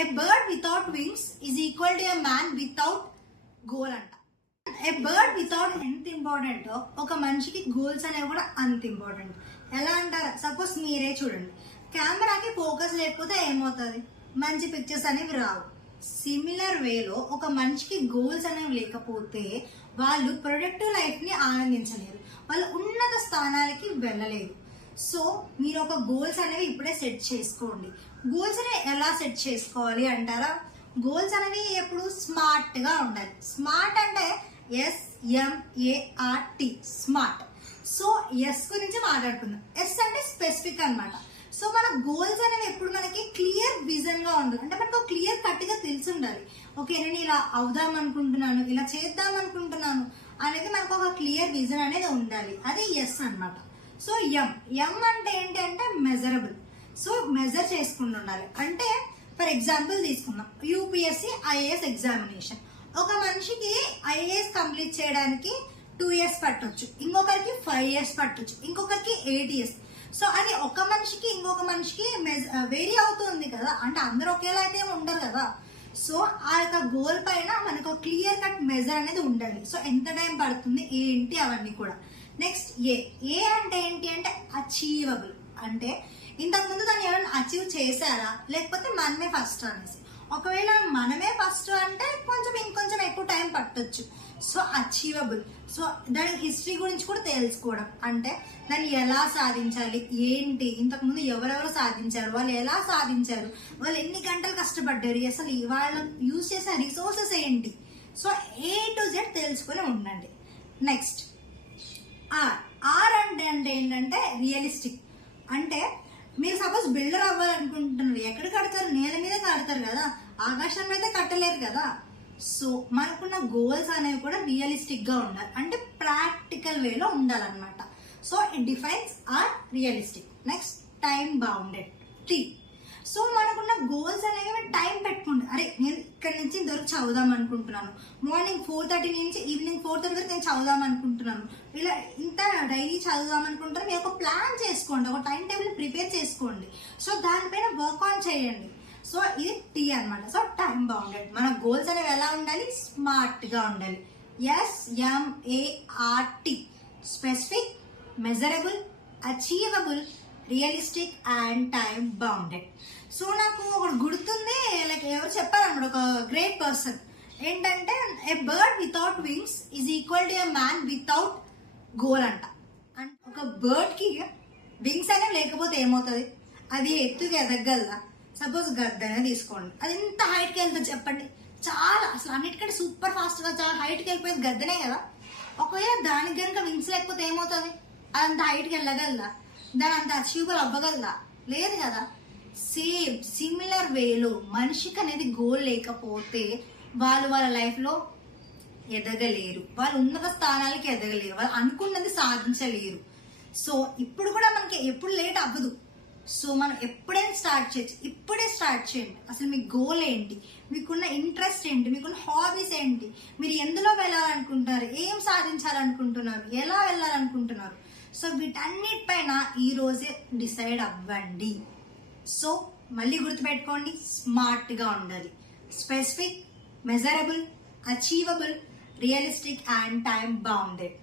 A bird without wings is equal to a man without goal అంట. ఏ bird without ఎంత important ఒక మనిషికి goals అనేవి కూడా అంత ఇంపార్టెంట్. ఎలా అంటారా, సపోజ్ మీరే చూడండి, కెమెరాకి ఫోకస్ లేకపోతే ఏమవుతుంది, మంచి పిక్చర్స్ అనేవి రావు. సిమిలర్ వేలో ఒక మనిషికి గోల్స్ అనేవి లేకపోతే వాళ్ళు ప్రొడక్టివ్ లైఫ్ ని ఆనందించలేరు, వాళ్ళు ఉన్నత స్థానాలకి వెళ్ళలేరు. సో మీరు ఒక గోల్స్ అనేవి ఇప్పుడే సెట్ చేసుకోండి. గోల్స్ అనేవి ఎలా సెట్ చేసుకోవాలి అంటారా, గోల్స్ అనేవి ఎప్పుడు స్మార్ట్ గా ఉండాలి. స్మార్ట్ అంటే SMART, స్మార్ట్. సో ఎస్ గురించి మాట్లాడుకుందాం. ఎస్ అంటే స్పెసిఫిక్ అనమాట. సో మన గోల్స్ అనేవి ఎప్పుడు మనకి క్లియర్ విజన్ గా ఉండాలి, అంటే మనకు క్లియర్ కట్ గా తెలిసి ఉండాలి. ఓకే, నేను ఇలా అవుదాం అనుకుంటున్నాను, ఇలా చేద్దాం అనుకుంటున్నాను అనేది మనకు ఒక క్లియర్ విజన్ అనేది ఉండాలి. అది ఎస్ అనమాట. సో ఎం అంటే ఏంటి అంటే మెజరబుల్. సో మెజర్ చేసుకుంటూ ఉండాలి. అంటే ఫర్ ఎగ్జాంపుల్ తీసుకుందాం, UPSC IAS ఎగ్జామినేషన్. ఒక మనిషికి IAS కంప్లీట్ చేయడానికి 2 years పట్టొచ్చు, ఇంకొకరికి 5 years పట్టొచ్చు, ఇంకొకరికి 8 years. సో అది ఒక మనిషికి ఇంకొక మనిషికి వేరీ అవుతుంది కదా, అంటే అందరూ ఒకేలా అయితే ఉండరు కదా. సో ఆ యొక్క గోల్ పైన మనకు క్లియర్ కట్ మెజర్ అనేది ఉండాలి. సో ఎంత టైం పడుతుంది ఏంటి అవన్నీ కూడా. నెక్స్ట్ ఏ అంటే ఏంటి అంటే అచీవబుల్. అంటే ఇంతకు ముందు దాన్ని ఎవరైనా అచీవ్ చేశారా, లేకపోతే మనమే ఫస్ట్ అనేసి. ఒకవేళ మనమే ఫస్ట్ అంటే ఇంకొంచెం ఎక్కువ టైం పట్టొచ్చు. So achievable. సో దాని హిస్టరీ గురించి కూడా తెలుసుకోవడం, అంటే దాన్ని ఎలా సాధించాలి ఏంటి, ఇంతకు ముందు ఎవరెవరు సాధించారు, వాళ్ళు ఎలా సాధించారు, వాళ్ళు ఎన్ని గంటలు కష్టపడ్డారు, అసలు వాళ్ళు యూజ్ చేసిన రిసోర్సెస్ ఏంటి. సో A to Z తెలుసుకుని ఉండండి. నెక్స్ట్ ఆర్ అంటే ఏంటంటే రియలిస్టిక్. అంటే మీరు సపోజ్ బిల్డర్ అవ్వాలనుకుంటున్నారు, ఎక్కడ కడతారు, నేల మీద కడతారు కదా, ఆకాశం అయితే కట్టలేరు కదా. సో మనకున్న గోల్స్ అనేవి కూడా రియలిస్టిక్ గా ఉండాలి, అంటే ప్రాక్టికల్ వేలో ఉండాలన్నమాట. So it defines R realistic. Next time bounded. So మనకున్న గోల్స్ అనేవి టైం పెట్టుకోండి. అరే నేను ఇక్కడ నుంచి ఇంతవరకు చదువుదాం అనుకుంటున్నాను, మార్నింగ్ 4:30 నుంచి ఈవినింగ్ 4:30 వరకు నేను చదువుదాం అనుకుంటున్నాను, ఇలా ఇంత డైలీ చదువుదాం అనుకుంటారు. మీరు ఒక ప్లాన్ చేసుకోండి, ఒక టైం టేబుల్ ప్రిపేర్ చేసుకోండి. సో దానిపైన వర్క్ ఆన్ చేయండి. సో ఇది T అనమాట. So time bounded. మన గోల్స్ అనేవి ఎలా ఉండాలి, స్మార్ట్ గా ఉండాలి. SMART, specific, measurable, achievable, realistic and time bounded. So నాకు ఒకటి గుర్తుంది, లైక్ ఎవరు చెప్పారన్నమాట, ఒక గ్రేట్ పర్సన్. ఏంటంటే ఏ bird without wings is equal to a man without goal అంట. అంటే ఒక బర్డ్ కి వింగ్స్ అనేవి లేకపోతే ఏమవుతుంది, అది ఎత్తుగా ఎదగలదా. సపోజ్ గద్దనే తీసుకోండి, అది ఎంత హైట్కి వెళ్తుంది చెప్పండి, చాలా అసలు అన్నిటికంటే సూపర్ ఫాస్ట్ గా చాలా హైట్కి వెళ్ళిపోయేది గద్దనే కదా. ఒకవేళ దానికి కనుక వింగ్స్ లేకపోతే ఏమవుతుంది, అదంత హైట్కి వెళ్ళగలదా, దాని అంత అచీవబుల్ అవ్వగలదా, లేదు కదా. సేమ్ సిమిలర్ వేలో మనిషికి అనేది గోల్ లేకపోతే వాళ్ళ లైఫ్ లో ఎదగలేరు, వాళ్ళు ఉన్నత స్థానాలకి ఎదగలేరు, వాళ్ళు అనుకున్నది సాధించలేరు. సో ఇప్పుడు కూడా మనకి ఎప్పుడు లేట్ అవ్వదు. సో మనం ఎప్పుడైనా స్టార్ట్ చేయొచ్చు, ఇప్పుడే స్టార్ట్ చేయండి. అసలు మీ గోల్ ఏంటి, మీకున్న ఇంట్రెస్ట్ ఏంటి, మీకున్న హాబీస్ ఏంటి, మీరు ఎందులో వెళ్ళాలనుకుంటున్నారు, ఏం సాధించాలనుకుంటున్నారు, ఎలా వెళ్ళాలనుకుంటున్నారు. సో వీటన్నిటిపైన ఈ రోజే డిసైడ్ అవ్వండి. సో మళ్ళీ గుర్తుపెట్టుకోండి, స్మార్ట్ గా ఉండాలి, specific, measurable, achievable, realistic and time bounded.